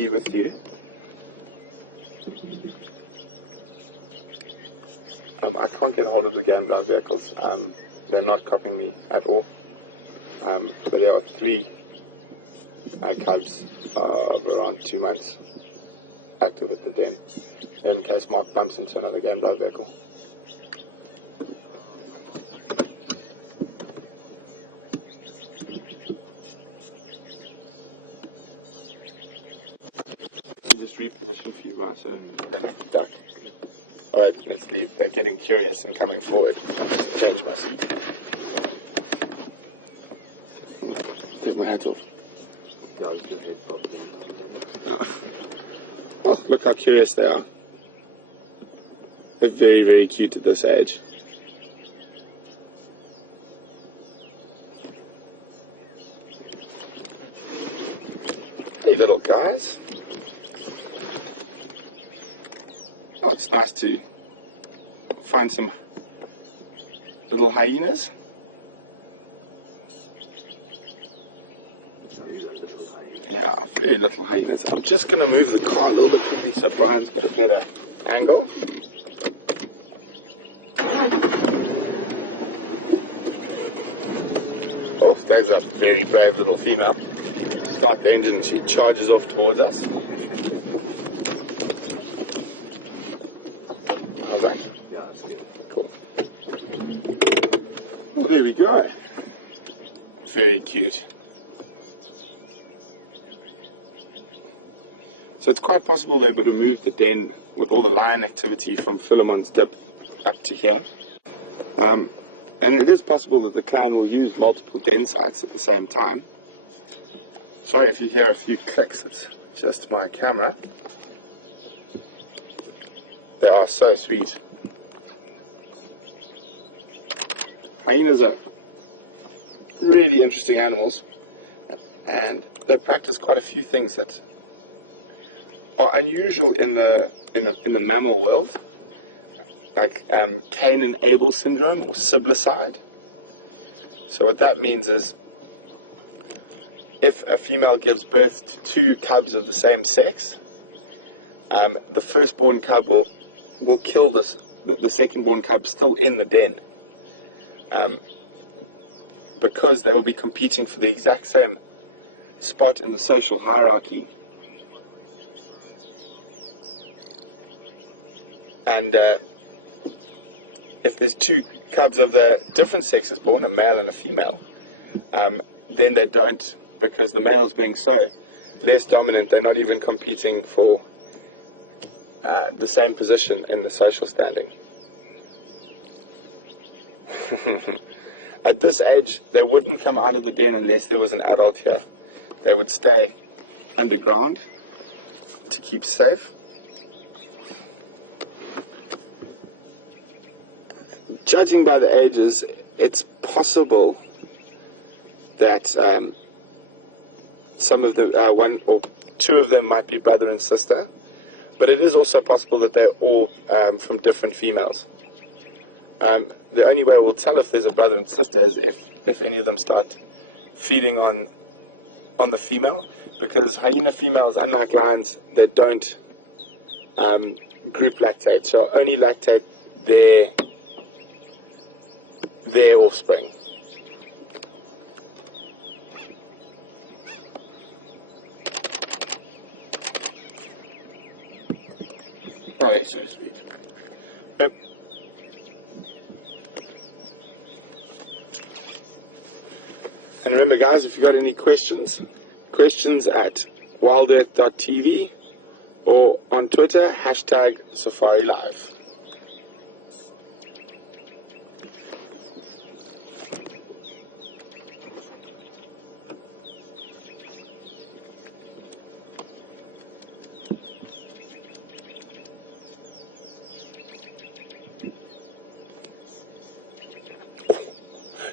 leave with you. I can't get hold of the game drive vehicles. They're not copying me at all. But there are 3 cubs of around 2 months active at the den, in case Marc bumps into another game drive vehicle. Just reposition for you, Marc. Duck. Alright, let's leave. They're getting curious and coming forward. Change my seat. Take my hat off. Oh, look how curious they are. They're very, very cute at this age. Hey, little guys. Oh, it's nice to find some little hyenas. Yeah, very little hyenas. I'm just going to move the car a little bit quickly so Brian's got a better angle. Oh, there's a very brave little female. Start the engine and she charges off towards us. How's that? Yeah, that's good. Cool. Well, there we go. Very cute. So it's quite possible they would have moved the den with all the lion activity from Philemon's dip up to here. And it is possible that the clan will use multiple den sites at the same time. Sorry if you hear a few clicks, it's just my camera. They are so sweet. Hyenas are really interesting animals, and they practice quite a few things that are unusual in the mammal world, like Cain and Abel syndrome or siblicide. So what that means is, if a female gives birth to 2 cubs of the same sex, the firstborn cub will kill the second-born cub still in the den, because they will be competing for the exact same spot in the social hierarchy. And if there's 2 cubs of the different sexes born, a male and a female, then they don't, because the males being so less dominant, they're not even competing for the same position in the social standing. At this age, they wouldn't come out of the den unless there was an adult here. They would stay underground to keep safe. Judging by the ages, it's possible that some of them, 1 or 2 of them might be brother and sister, but it is also possible that they're all from different females. The only way we'll tell if there's a brother and sister is if any of them start feeding on the female, because hyena females, unlike lions, they don't group lactate, so only lactate their offspring. Oh, it's so sweet. Yep. And remember, guys, if you've got any questions at wildearth.tv or on Twitter, #SafariLive.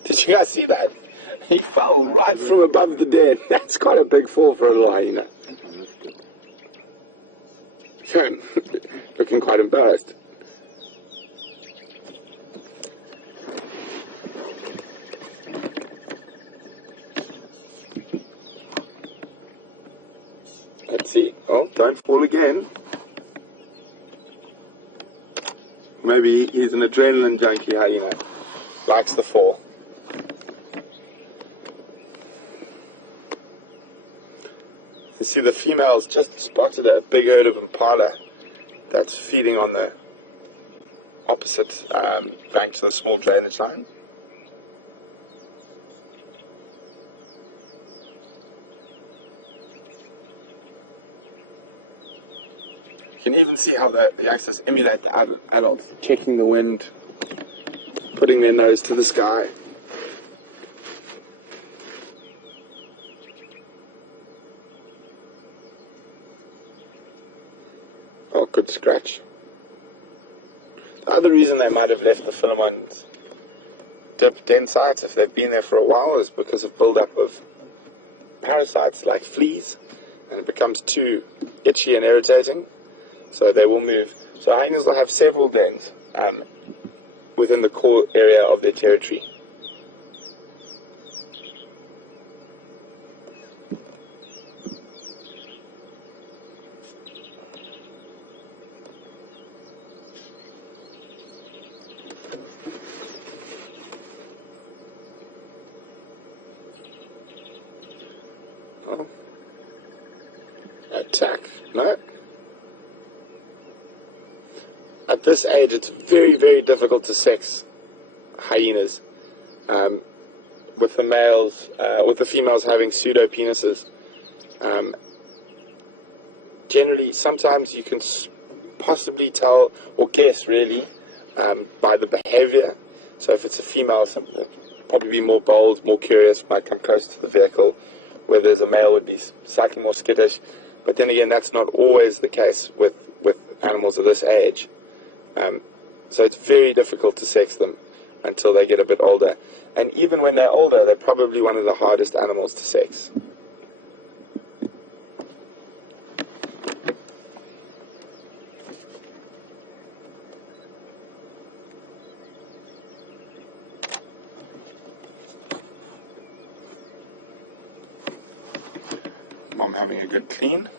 Did you guys see that? He fell right from above the den. That's quite a big fall for a little hyena. So, looking quite embarrassed. Let's see. maybe, oh, don't fall again. Maybe he's an adrenaline junkie, hyena. Likes the fall. You see the females just spotted a big herd of impala that's feeding on the opposite bank to the small drainage line. You can even see how the youngsters emulate the adults, checking the wind, putting their nose to the sky. Oh, good scratch. The other reason they might have left the Philemon dip den sites, if they've been there for a while, is because of build-up of parasites like fleas, and it becomes too itchy and irritating, so they will move. So hyenas will have several dens within the core area of their territory. Oh. Attack. No. At this age, it's very, very difficult to sex hyenas, with the males, with the females having pseudo penises. Generally, sometimes you can possibly tell or guess really by the behavior. So if it's a female, probably be more bold, more curious, might come close to the vehicle. Where there's a male, would be slightly more skittish. But then again, that's not always the case with animals of this age. So it's very difficult to sex them until they get a bit older. And even when they're older, they're probably one of the hardest animals to sex. Mom having a good clean.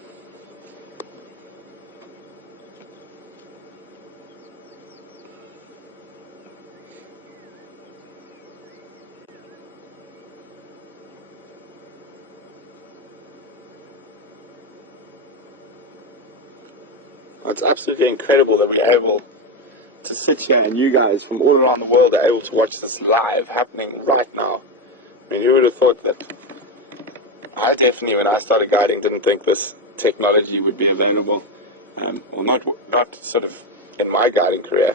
It's absolutely incredible that we're able to sit here and you guys from all around the world are able to watch this live happening right now. I mean, who would have thought that? I definitely, when I started guiding, didn't think this technology would be available, or not sort of in my guiding career.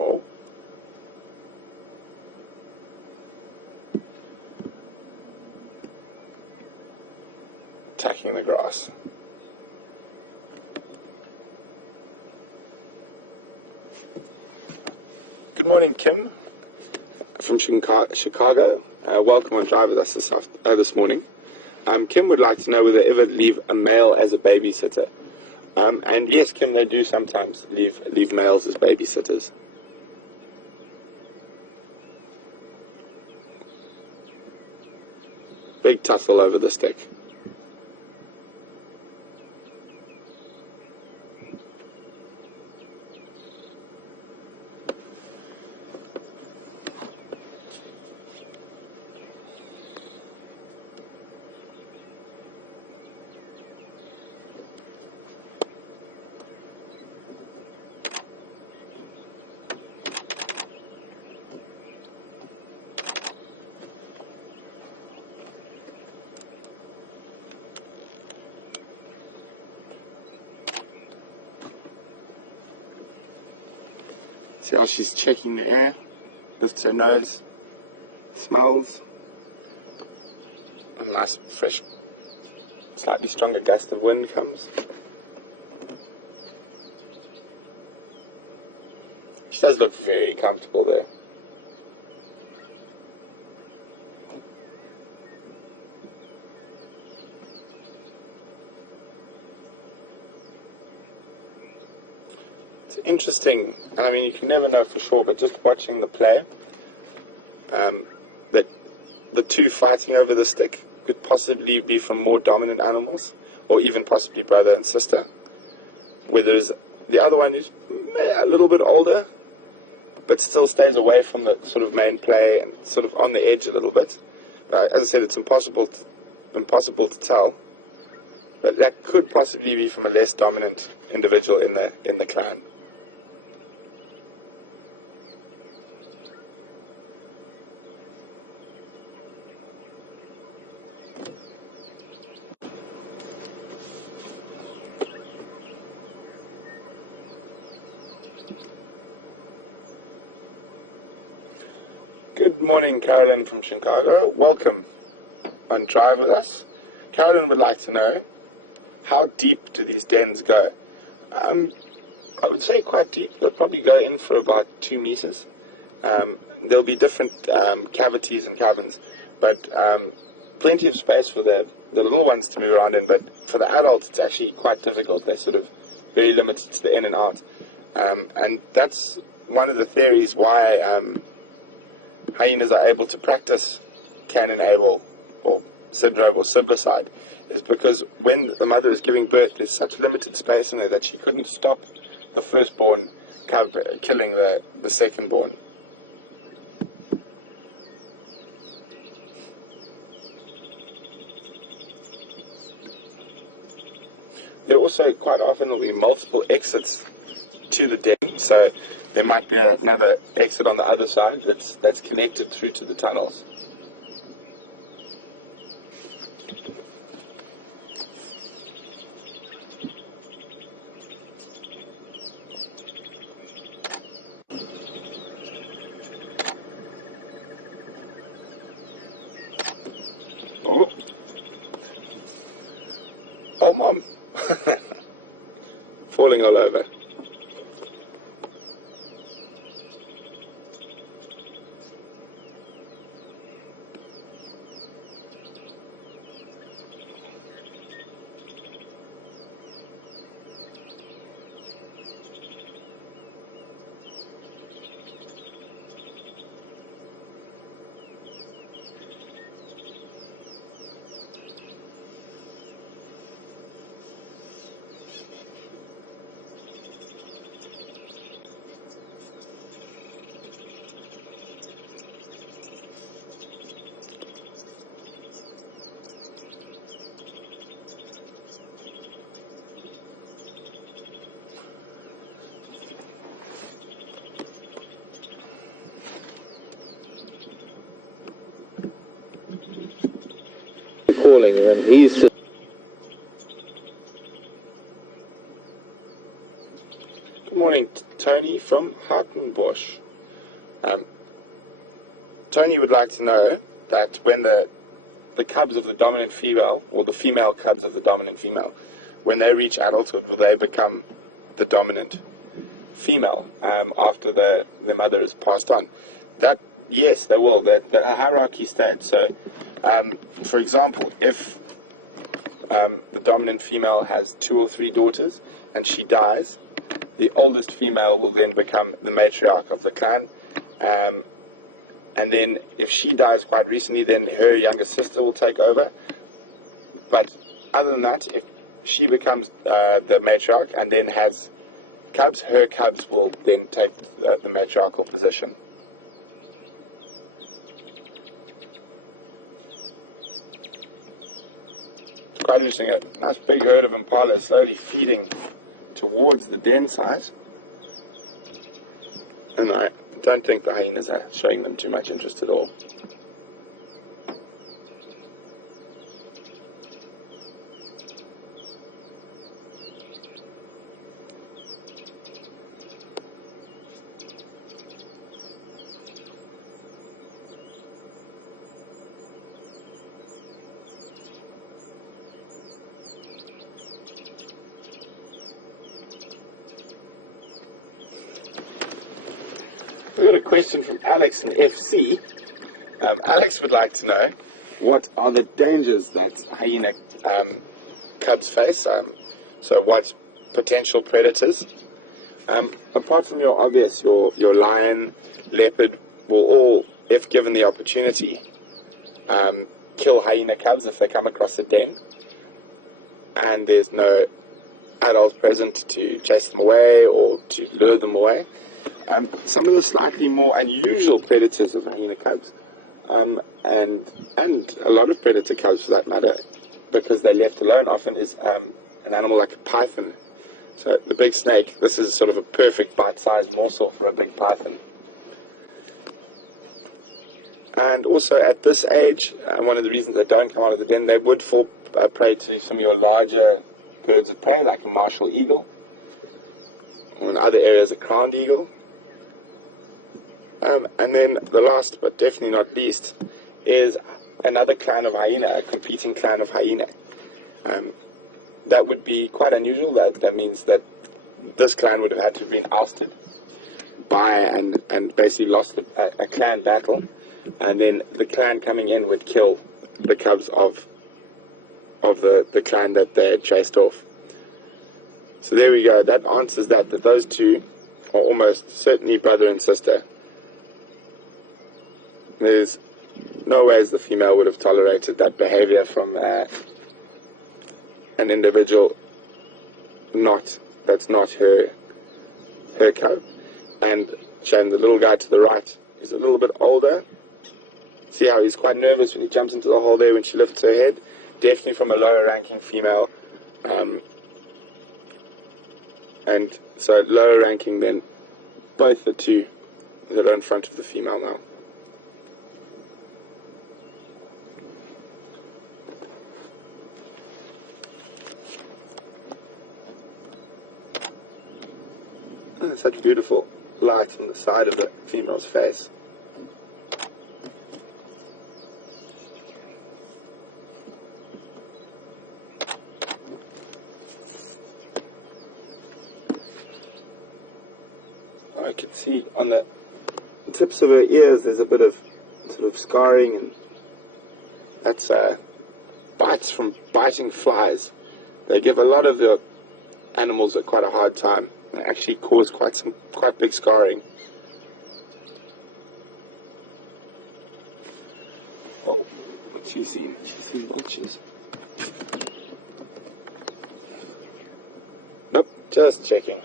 Oh. Attacking the grass. Good morning, Kim, from Chicago. Welcome on Drive with us this morning. Kim would like to know whether they ever leave a male as a babysitter. And yes, Kim, they do sometimes leave males as babysitters. Big tussle over the stick. See how she's checking the air, lifts her nose, smells. A nice, fresh, slightly stronger gust of wind comes. She does look very comfortable there. Interesting. I mean, you can never know for sure, but just watching the play, that the two fight fighting over the stick could possibly be from more dominant animals, or even possibly brother and sister. Whereas the other one is a little bit older, but still stays away from the sort of main play and sort of on the edge a little bit. As I said, it's impossible to tell, but that could possibly be from a less dominant individual in the clan. Good morning, Carolyn from Chicago. Welcome on Drive with us. Carolyn would like to know, how deep do these dens go? I would say quite deep. They'll probably go in for about 2 meters. There'll be different cavities and caverns, but plenty of space for the little ones to move around in. But for the adults, it's actually quite difficult. They're sort of very limited to the in and out. And that's one of the theories why hyenas are able to practice canine-able or syndrome or siblicide, is because when the mother is giving birth, there's such limited space in there that she couldn't stop the firstborn cub killing the secondborn. There also quite often will be multiple exits to the den, so there might be another exit on the other side that's connected through to the tunnels. Oh, Mom. Falling all over. Calling him, and he's just... Good morning, Tony from Hartenbosch. Tony would like to know that when the cubs of the dominant female, or the female cubs of the dominant female, when they reach adulthood, will they become the dominant female after the mother is passed on? That, yes, they will. The hierarchy states. So, for example, if the dominant female has 2 or 3 daughters and she dies, the oldest female will then become the matriarch of the clan. And then if she dies quite recently, then her younger sister will take over. But other than that, if she becomes the matriarch and then has cubs, her cubs will then take the matriarchal position. Quite interesting. A nice big herd of impala slowly feeding towards the den site. And I don't think the hyenas are showing them too much interest at all. We've got a question from Alex in FC. Alex would like to know, what are the dangers that hyena cubs face? So what potential predators? Apart from your obvious, your lion, leopard, will all, if given the opportunity, kill hyena cubs if they come across a den and there's no adult present to chase them away or to lure them away. Some of the slightly more unusual predators of hyena cubs, and a lot of predator cubs for that matter, because they're left alone often, is an animal like a python. So the big snake, this is sort of a perfect bite-sized morsel for a big python. And also at this age, one of the reasons they don't come out of the den, they would fall prey to some of your larger birds of prey, like a martial eagle, or in other areas a crowned eagle. And then the last, but definitely not least, is another clan of hyena, a competing clan of hyena. That would be quite unusual. That means that this clan would have had to have been ousted by and basically lost a clan battle, and then the clan coming in would kill the cubs of the clan that they had chased off. So there we go. That answers that those two are almost certainly brother and sister. There's no ways the female would have tolerated that behavior from an individual that's not her cub. And showing the little guy to the right is a little bit older. See how he's quite nervous when he jumps into the hole there when she lifts her head? Definitely from a lower ranking female. And so lower ranking than both the two that are in front of the female now. Such beautiful light on the side of the female's face. I can see on the tips of her ears there's a bit of sort of scarring, and that's bites from biting flies. They give a lot of the animals quite a hard time. They actually cause quite big scarring. Oh, what's she seen? She's seen vultures. Nope, just checking.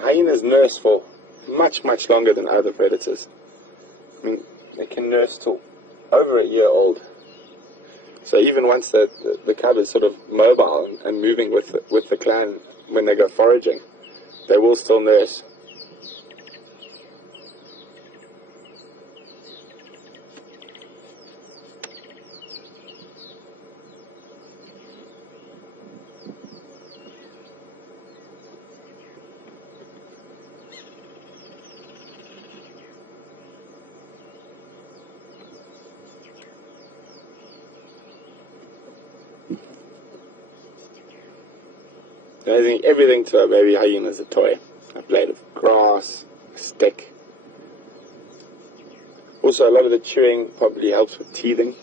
Hyenas nurse for much longer than other predators. I mean, they can nurse till over a year old. So even once the cub is sort of mobile and moving with the clan when they go foraging, they will still nurse. I think everything to a baby hyena is a toy. A blade of grass, a stick. Also, a lot of the chewing probably helps with teething.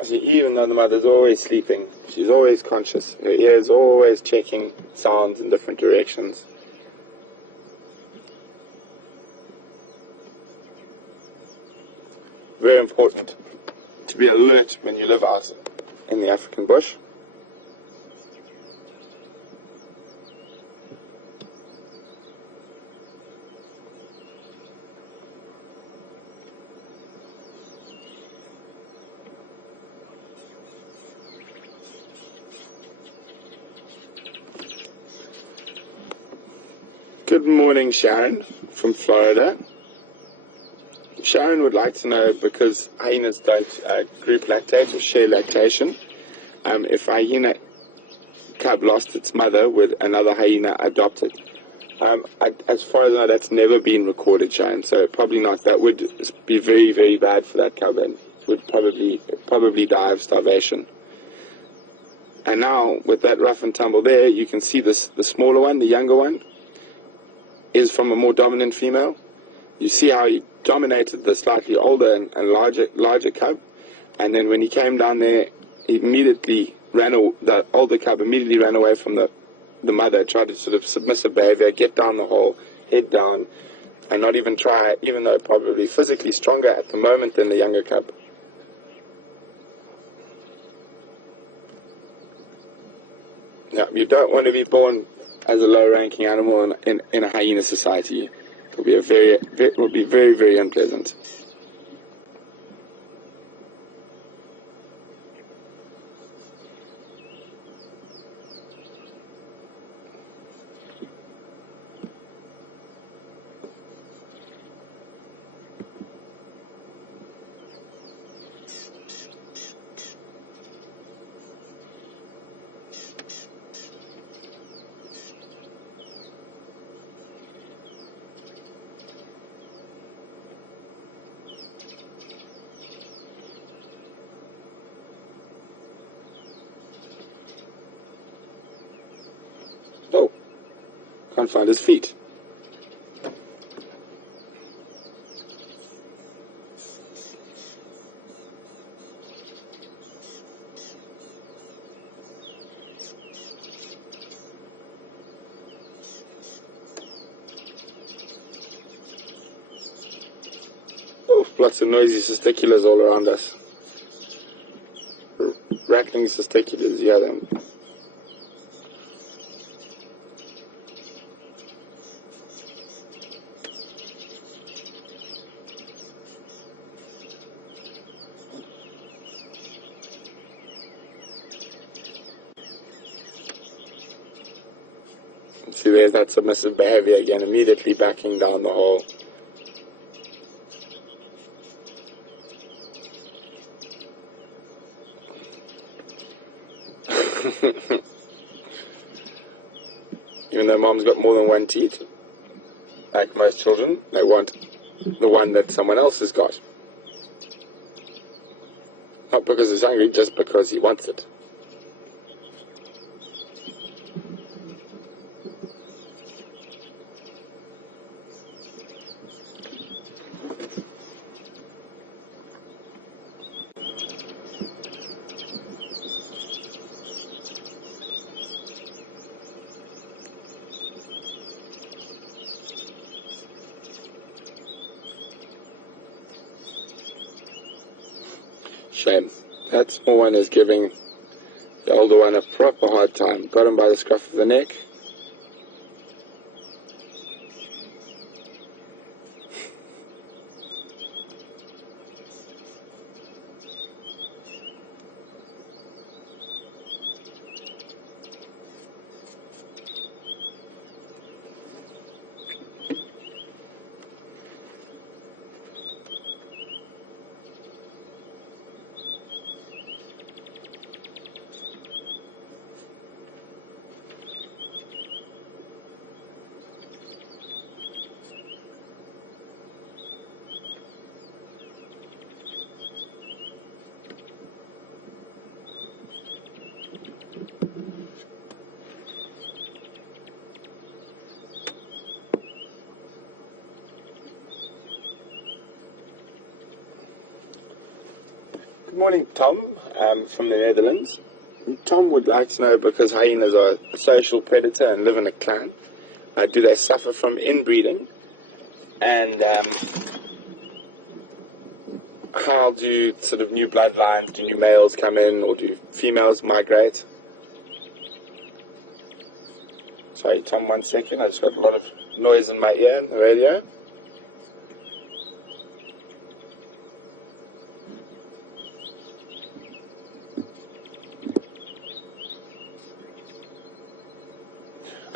See, even though the mother's always sleeping, she's always conscious. Her ear's always checking sounds in different directions. Very important to be alert when you live out in the African bush. Good morning, Sharon from Florida. Sharon would like to know, because hyenas don't group lactate or share lactation, if a hyena cub lost its mother, would another hyena adopt it? As far as I know, that's never been recorded, Sharon, so probably not. That would be very, very bad for that cub and would probably die of starvation. And now, with that rough and tumble there, you can see this, the smaller one, the younger one, is from a more dominant female. You see how he dominated the slightly older and larger cub, and then when he came down there, he immediately the older cub immediately ran away from the mother, tried to sort of submissive behavior, get down the hole, head down, and not even try, even though probably physically stronger at the moment than the younger cub. Now, you don't want to be born as a low-ranking animal in a hyena society. It will be very, very unpleasant. Oh, can't find his feet. Oh, lots of noisy testiculars all around us. Rattling testiculars, yeah, them. See, there's that submissive behavior again, immediately backing down the hole. Even though mom's got more than one teeth, like most children, they want the one that someone else has got. Not because he's hungry, just because he wants it. Shame. That small one is giving the older one a proper hard time. Got him by the scruff of the neck. Good morning, Tom, from the Netherlands. Tom would like to know, because hyenas are a social predator and live in a clan, do they suffer from inbreeding? And how do sort of new bloodlines, do new males come in, or do females migrate? Sorry, Tom, 1 second. I just got a lot of noise in my ear in the radio.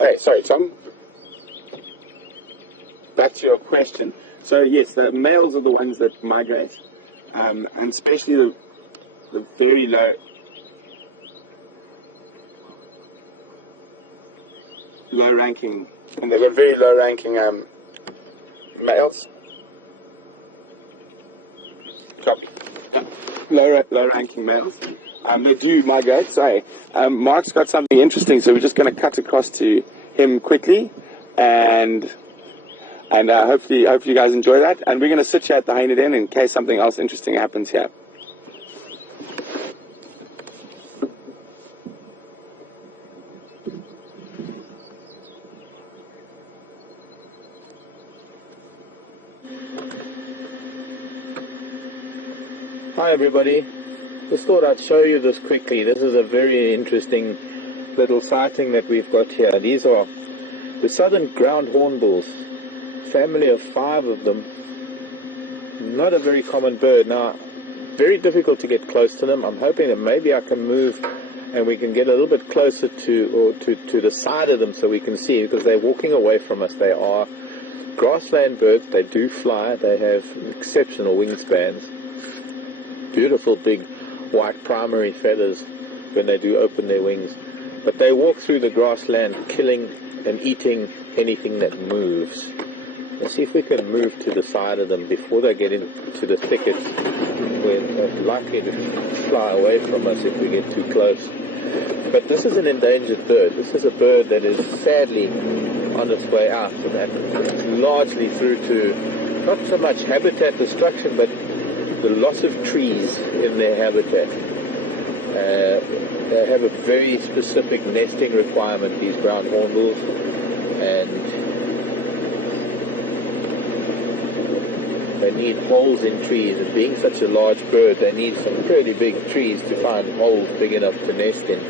Okay, sorry, Tom. back to your question. So yes, the males are the ones that migrate, and especially the very low ranking, and they've got very low ranking males. Low ranking males. They do migrate. Sorry, Marc's got something interesting, so we're just going to cut across to him quickly, and hopefully you guys enjoy that. And we're going to sit here at the Hyena Den in case something else interesting happens here. Hi everybody, just thought I'd show you this quickly. This is a very interesting little sighting that we've got here. These are the Southern Ground Hornbills, family of 5 of them. Not a very common bird. Now, very difficult to get close to them. I'm hoping that maybe I can move and we can get a little bit closer to the side of them so we can see, because they're walking away from us. They are grassland birds. They do fly. They have exceptional wingspans. Beautiful big white primary feathers when they do open their wings. But they walk through the grassland killing and eating anything that moves. Let's see if we can move to the side of them before they get into the thickets, where they're likely to fly away from us if we get too close. But this is an endangered bird. This is a bird that is sadly on its way out of Africa, largely through to not so much habitat destruction, but the loss of trees in their habitat. They have a very specific nesting requirement, these ground hornbills, and they need holes in trees. And being such a large bird, they need some fairly big trees to find holes big enough to nest in.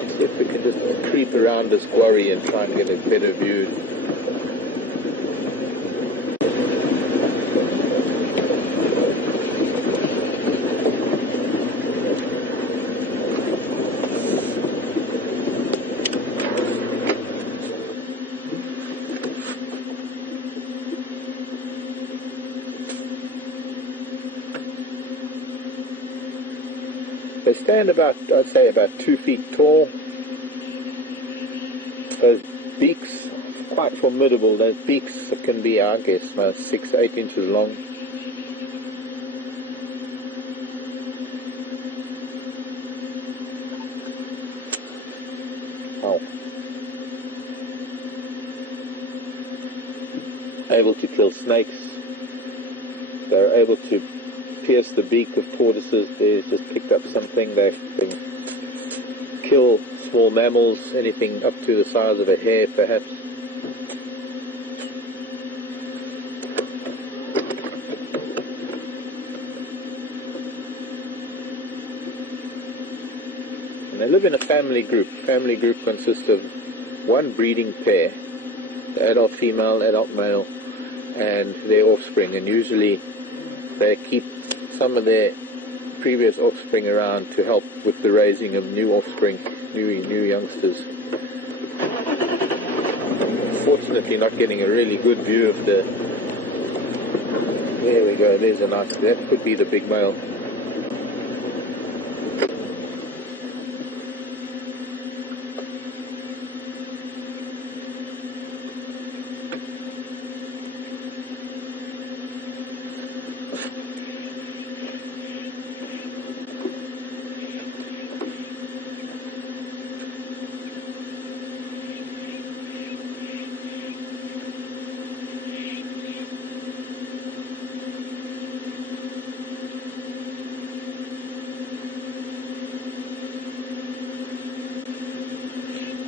Let's see if we can just creep around this quarry and try and get a better view. They stand about, I'd say, about 2 feet tall. Those beaks, quite formidable. Those beaks can be, I guess, about 6 to 8 inches long. Oh. Able to kill snakes. They're able to pierce the beak of tortoises. They've just picked up something. They can kill small mammals, anything up to the size of a hare perhaps. And they live in a family group. Family group consists of one breeding pair, the adult female, adult male, and their offspring, and usually they keep some of their previous offspring around to help with the raising of new offspring, new youngsters. Unfortunately, not getting a really good view of the... There we go, there's a nice... That could be the big male.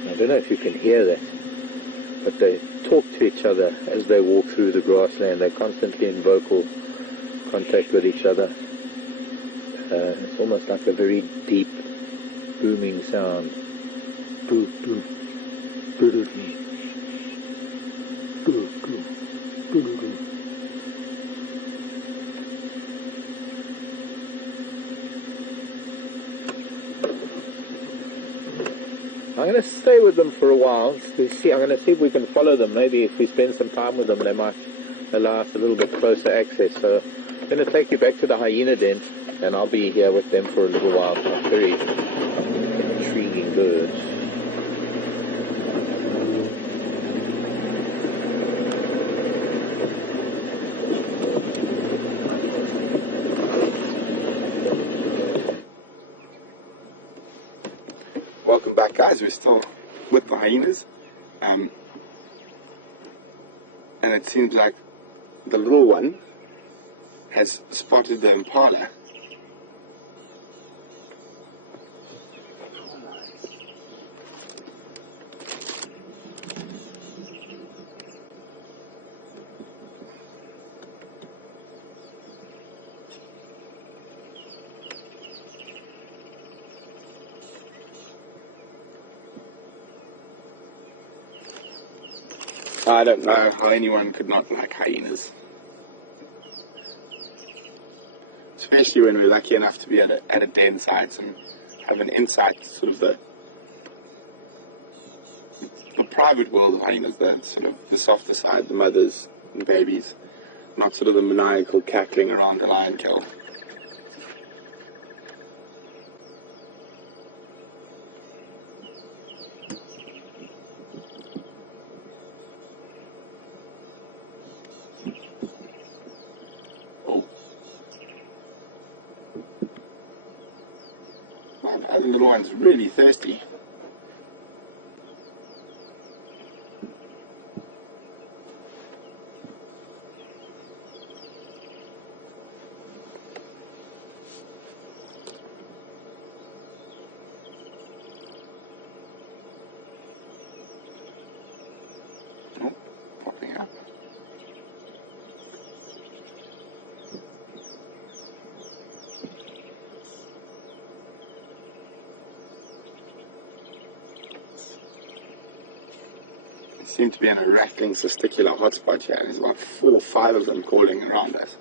I don't know if you can hear that, but they talk to each other as they walk through the grassland. They're constantly in vocal contact with each other. It's almost like a very deep, booming sound. Boo, boo, boo, boo, boo, boo, boo, boo, boo. I'm going to stay with them for a while to see. I'm going to see if we can follow them. Maybe if we spend some time with them, they might allow us a little bit closer access. So I'm going to take you back to the hyena den, and I'll be here with them for a little while. They're very intriguing birds. Welcome back, guys. We're still with the hyenas, and it seems like the little one has spotted the impala. I don't know how anyone could not like hyenas. Especially when we're lucky enough to be at a den site and have an insight to sort of the private world of hyenas, the sort of the softer side, the mothers and babies, not sort of the maniacal cackling around the lion kill. The little one's really thirsty. Oh, popping up. Seem to be in a rattling testicular hotspot here. There's about 4 or 5 of them calling around us.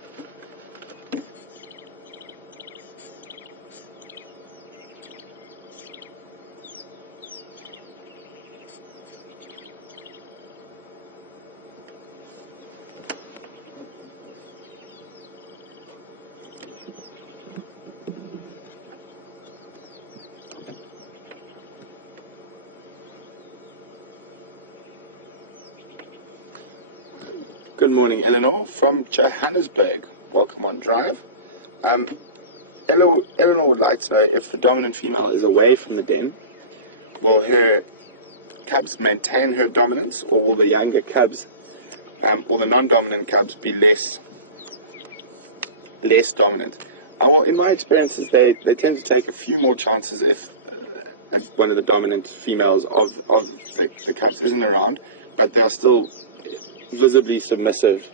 Good morning, Eleanor from Johannesburg. Welcome on drive. Eleanor would like to know if the dominant female is away from the den, will her cubs maintain her dominance, or will the younger cubs, or the non-dominant cubs, be less dominant? Well, in my experiences, they tend to take a few more chances if one of the dominant females of the cubs isn't around, but they are still visibly submissive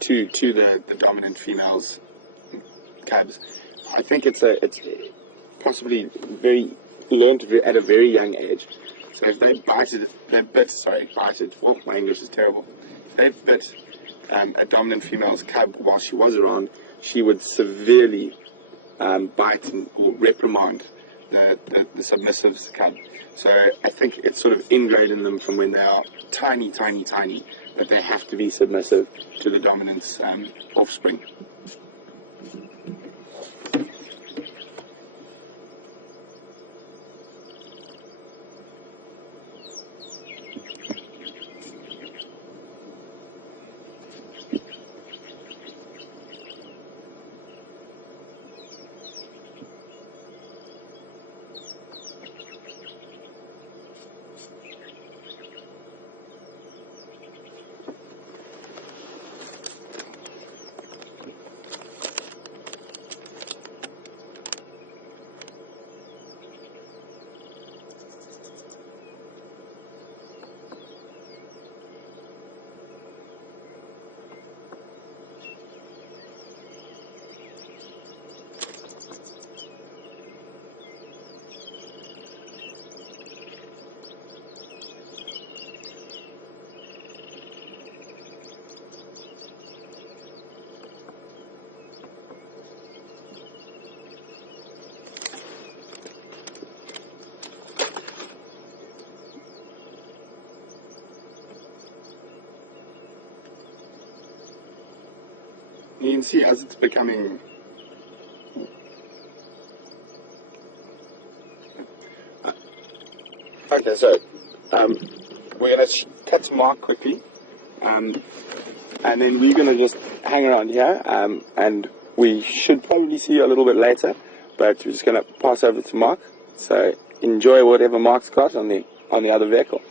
to the dominant female's cubs. I think it's possibly learned at a very young age. So if they bited, well, my English is terrible. If they bit a dominant female's cub while she was around, she would severely bite or reprimand the submissive's cub. So I think it's sort of ingrained in them from when they are tiny, that they have to be submissive to the dominant's offspring. You can see as it's becoming... Okay, so we're going to cut to Marc quickly, and then we're going to just hang around here, and we should probably see you a little bit later, but we're just going to pass over to Marc. So enjoy whatever Marc's got on the other vehicle.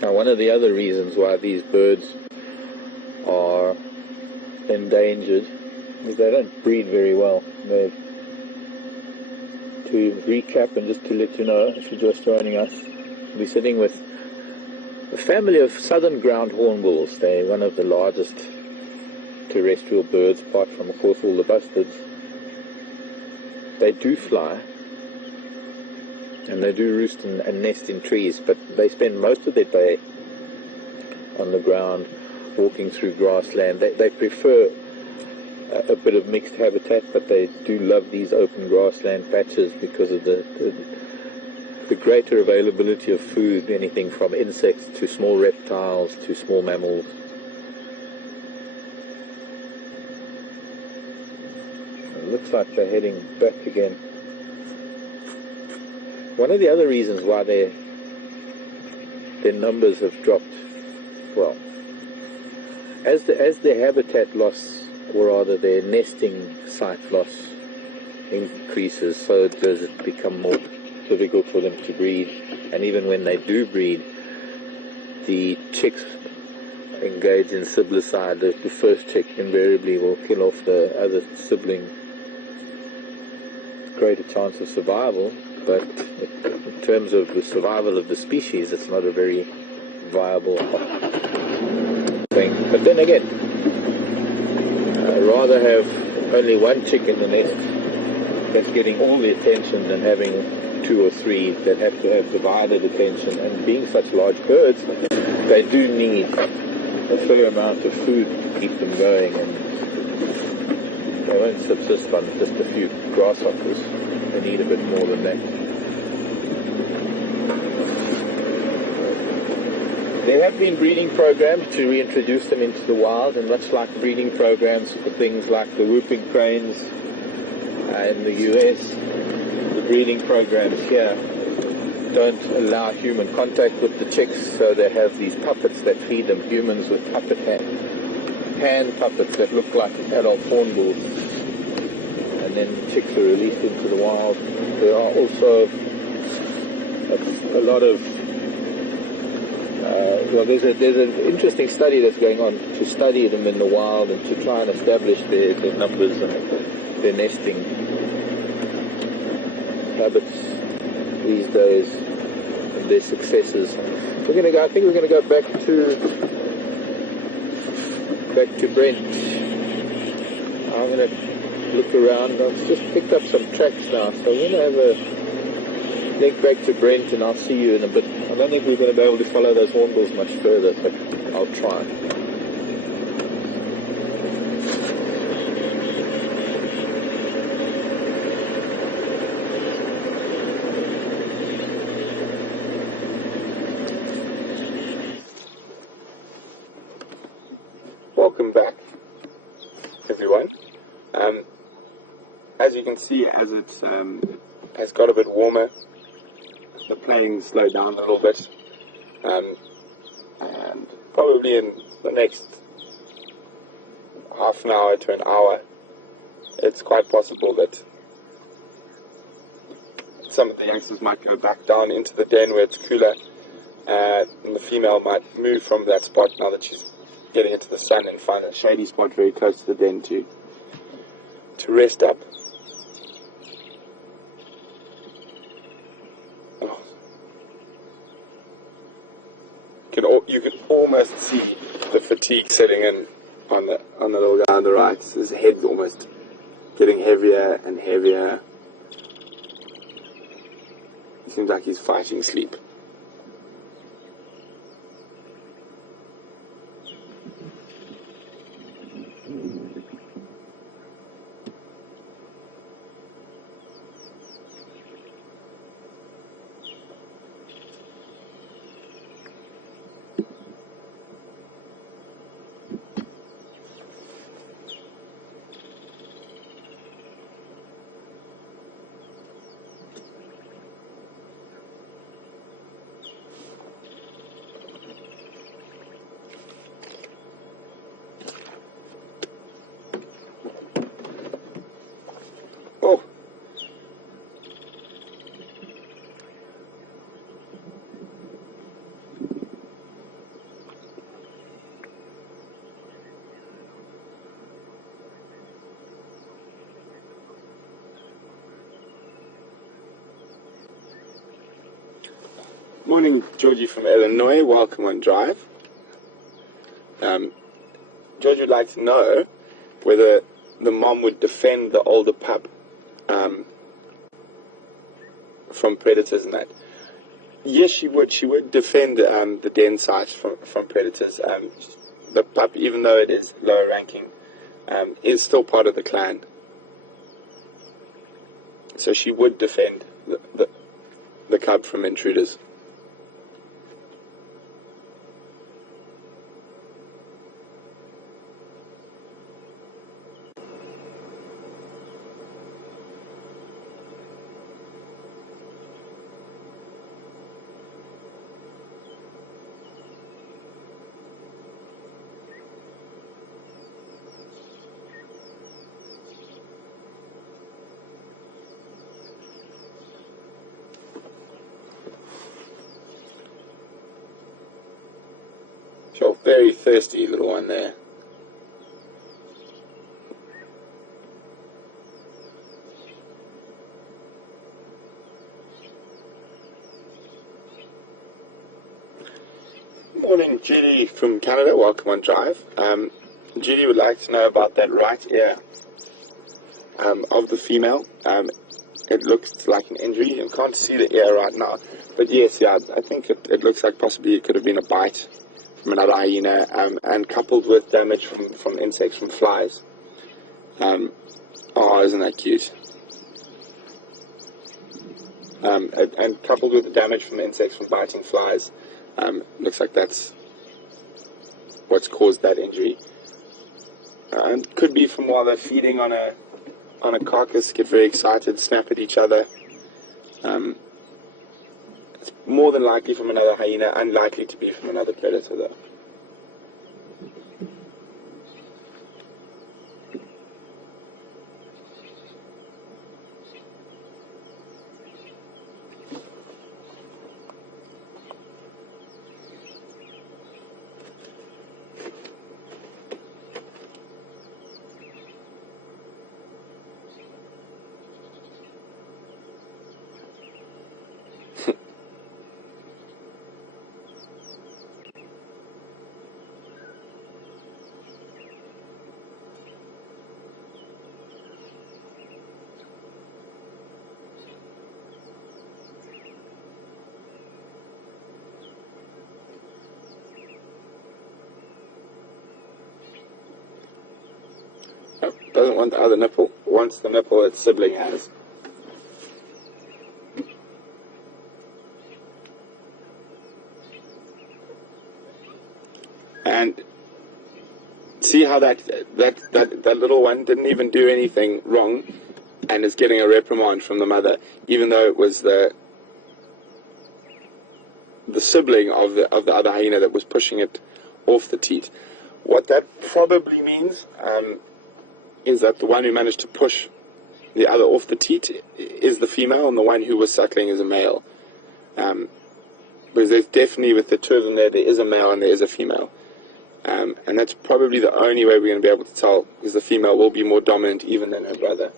Now, one of the other reasons why these birds are endangered is they don't breed very well. To recap and just to let you know, if you're just joining us, we're sitting with a family of Southern Ground Hornbills. They're one of the largest terrestrial birds, apart from, of course, all the bustards. They do fly, and they do roost and nest in trees, but they spend most of their day on the ground, walking through grassland. They prefer a bit of mixed habitat, but they do love these open grassland patches because of the greater availability of food, anything from insects to small reptiles to small mammals. It looks like they're heading back again. One of the other reasons why their numbers have dropped, well, as their habitat loss, or rather their nesting site loss increases, so does it become more difficult for them to breed. And even when they do breed, the chicks engage in siblicide. The first chick invariably will kill off the other sibling. Greater chance of survival, but in terms of the survival of the species, it's not a very viable thing. But then again, I'd rather have only one chick in the nest that's getting all the attention than having two or three that have to have divided attention. And being such large birds, they do need a fair amount of food to keep them going, and they won't subsist on just a few grasshoppers. They need a bit more than that. There have been breeding programs to reintroduce them into the wild, and much like breeding programs for things like the whooping cranes in the US, the breeding programs here don't allow human contact with the chicks, so they have these puppets that feed them, humans with puppet hand puppets that look like adult hornbills, and then chicks are released into the wild. There are also a lot of there's an interesting study that's going on to study them in the wild and to try and establish their numbers and their nesting habits these days and their successes. I think we're going to go back to Brent. I'm going to look around. I've just picked up some tracks now, so we're going to have a link back to Brent, and I'll see you in a bit. I don't think we're going to be able to follow those hornbills much further, but I'll try. Welcome back, everyone. As you can see, as it has got a bit warmer, the playing slowed down a little bit, and probably in the next half an hour to an hour, it's quite possible that some of the youngsters might go back down into the den where it's cooler, and the female might move from that spot now that she's getting into the sun and find a shady spot very close to the den to rest up. You can almost see the fatigue setting in on the little guy on the right. His head's almost getting heavier and heavier. It seems like he's fighting sleep. Oh. Morning, Georgie from Illinois. Welcome on Drive. Georgie would like to know whether the mom would defend the older pup from predators and that. Yes, she would. She would defend the den site from predators. The pup, even though it is lower ranking, is still part of the clan. So she would defend the cub from intruders. Sure, very thirsty little one there. Morning, Judy from Canada. Welcome on Drive. Judy would like to know about that right ear of the female. It looks like an injury. You can't see the ear right now, but yes, yeah, I think it looks like possibly it could have been a bite from another hyena, and coupled with damage from insects, from flies. Oh, isn't that cute? And coupled with the damage from insects from biting flies, looks like that's what's caused that injury. And could be from while they're feeding on a carcass, get very excited, snap at each other. It's more than likely from another hyena, unlikely to be from another predator though. Doesn't want the other nipple, wants the nipple its sibling has. And see how that little one didn't even do anything wrong and is getting a reprimand from the mother, even though it was the sibling of the other hyena that was pushing it off the teat. What that probably means is that the one who managed to push the other off the teat is the female, and the one who was suckling is a male. Because there's definitely, with the two of them there is a male and there is a female. And that's probably the only way we're going to be able to tell, because the female will be more dominant even than her brother.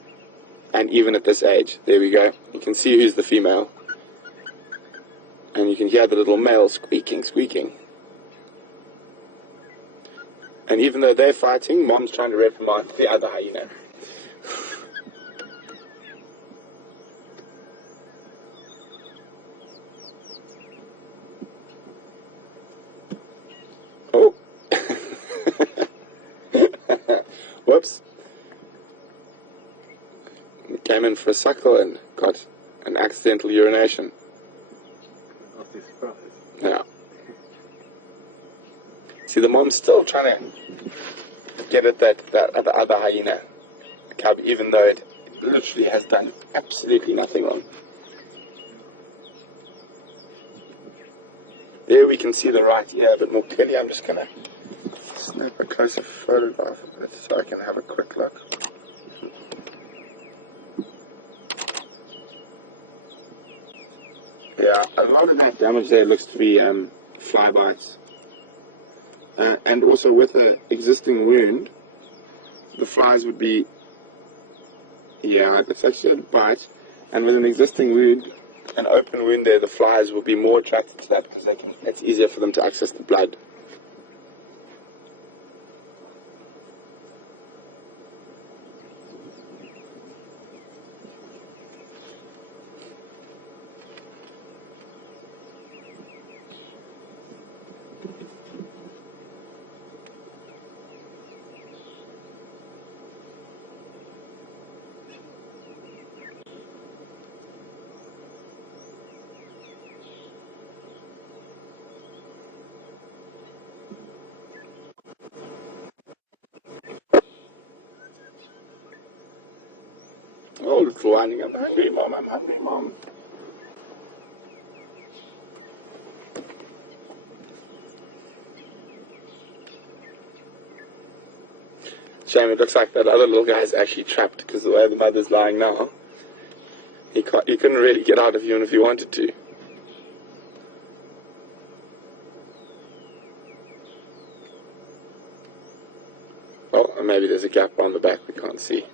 And even at this age, there we go. You can see who's the female. And you can hear the little male squeaking. And even though they're fighting, Mom's trying to reprimand the other hyena. Oh. Whoops. Came in for a suckle and got an accidental urination. Yeah. See, the mom's still trying to get at that the other hyena cub, even though it literally has done absolutely nothing wrong. There we can see the right ear a bit more clearly. I'm just going to snap a closer photograph of it so I can have a quick look. Yeah, a lot of that damage there looks to be fly bites. And also with an existing wound, the flies would be, yeah, it's actually a bite, and with an existing wound, an open wound there, the flies will be more attracted to that because it's easier for them to access the blood. Oh, little whining, I'm hungry, Mom, I'm hungry, Mom. Shame, it looks like that other little guy is actually trapped because the way the mother's lying now, he couldn't really get out of even if he wanted to. Oh, and maybe there's a gap on the back we can't see.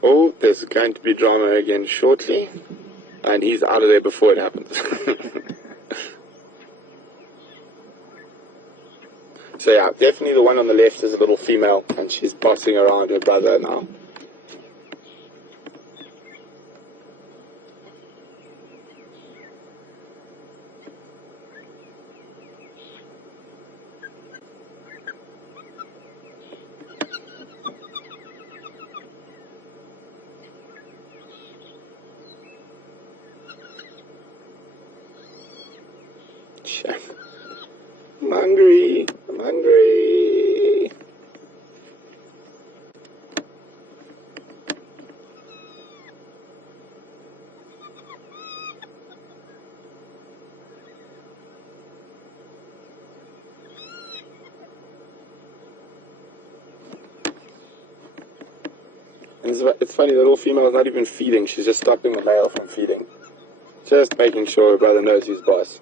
Oh, there's going to be drama again shortly, and he's out of there before it happens. So yeah, definitely the one on the left is a little female, and she's bossing around her brother now. I'm hungry. I'm hungry. And it's funny, the little female is not even feeding. She's just stopping the male from feeding. Just making sure her brother knows who's boss.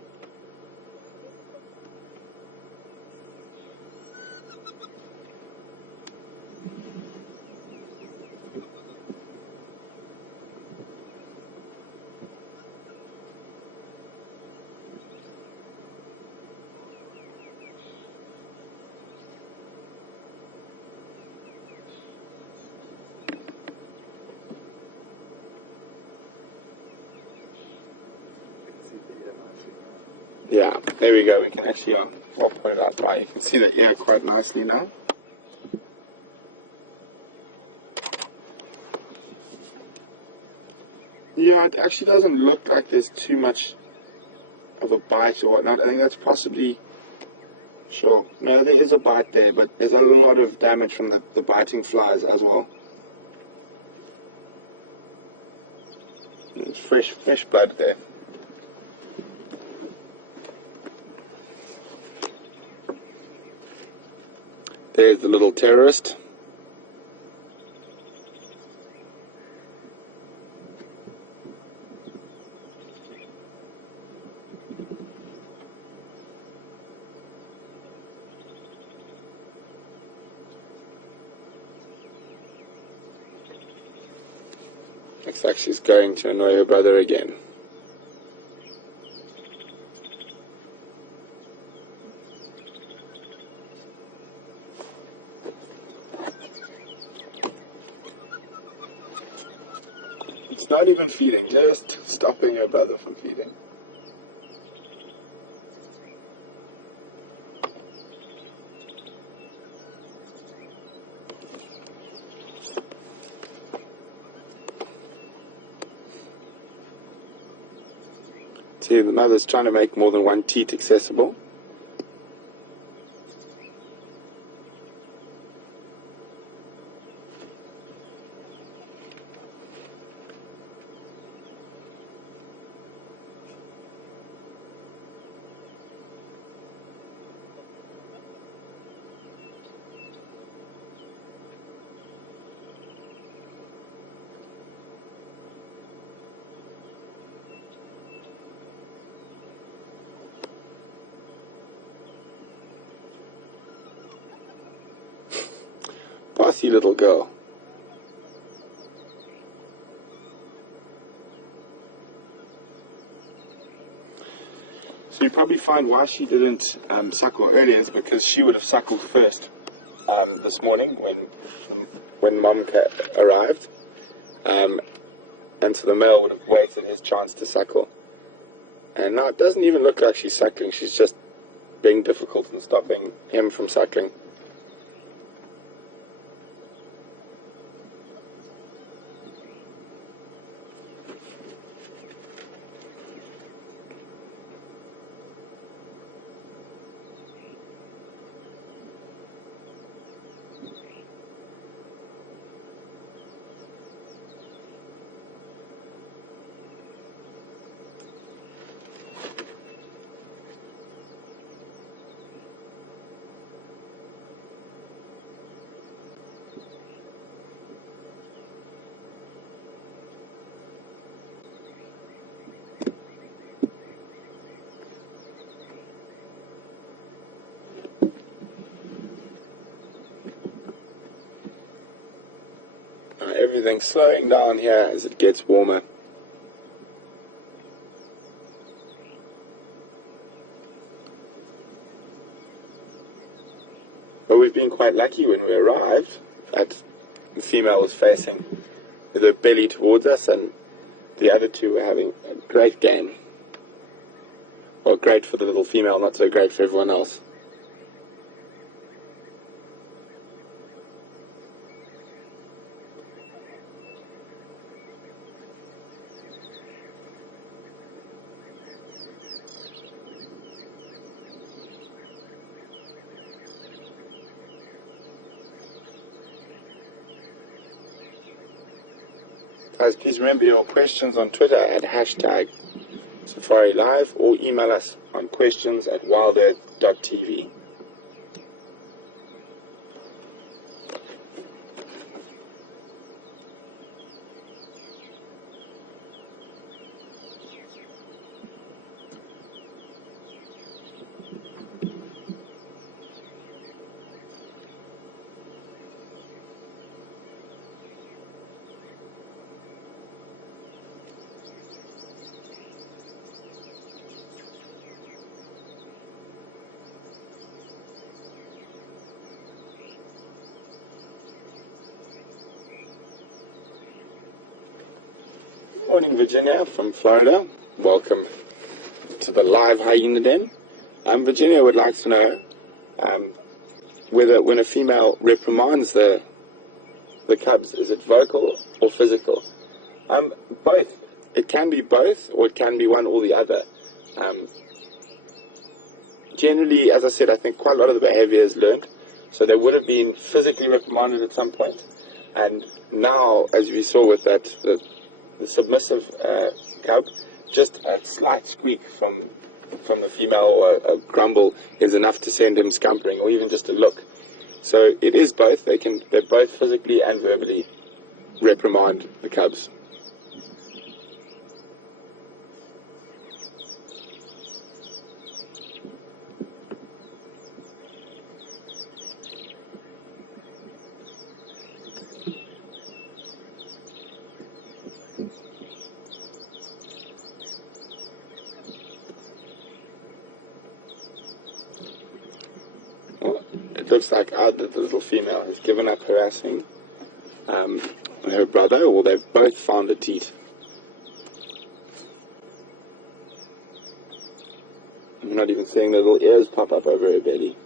Yeah, there we go. We can actually I'll put it up right. You can see the ear quite nicely now. Yeah, it actually doesn't look like there's too much of a bite or whatnot. I think that's possibly, sure. No, there is a bite there, but there's a lot of damage from the biting flies as well. It's fresh blood there. There's the little terrorist. Looks like she's going to annoy her brother again. not even feeding, just stopping her brother from feeding. See, the mother's trying to make more than one teat accessible. Bossy little girl. So you probably find why she didn't suckle earlier is because she would have suckled first this morning when Mom arrived, and so the male would have waited his chance to suckle. And now it doesn't even look like she's suckling, she's just being difficult and stopping him from suckling. Everything's slowing down here as it gets warmer. But we've been quite lucky when we arrived that the female was facing with her belly towards us and the other two were having a great game. Well, great for the little female, not so great for everyone else. Guys, please remember your questions on Twitter at #SafariLive or email us on questions@wildearth.tv. Morning, Virginia from Florida. Welcome to the live Hyena Den. Virginia would like to know whether when a female reprimands the cubs, is it vocal or physical? Both. It can be both, or it can be one or the other. Generally, as I said, I think quite a lot of the behavior is learned. So they would have been physically reprimanded at some point, and now, as we saw with that, the submissive cub, just a slight squeak from the female or a grumble is enough to send him scampering, or even just a look. So it is both. They both physically and verbally reprimand the cubs. It looks like the little female has given up harassing her brother, or they've both found a teat. I'm not even seeing the little ears pop up over her belly.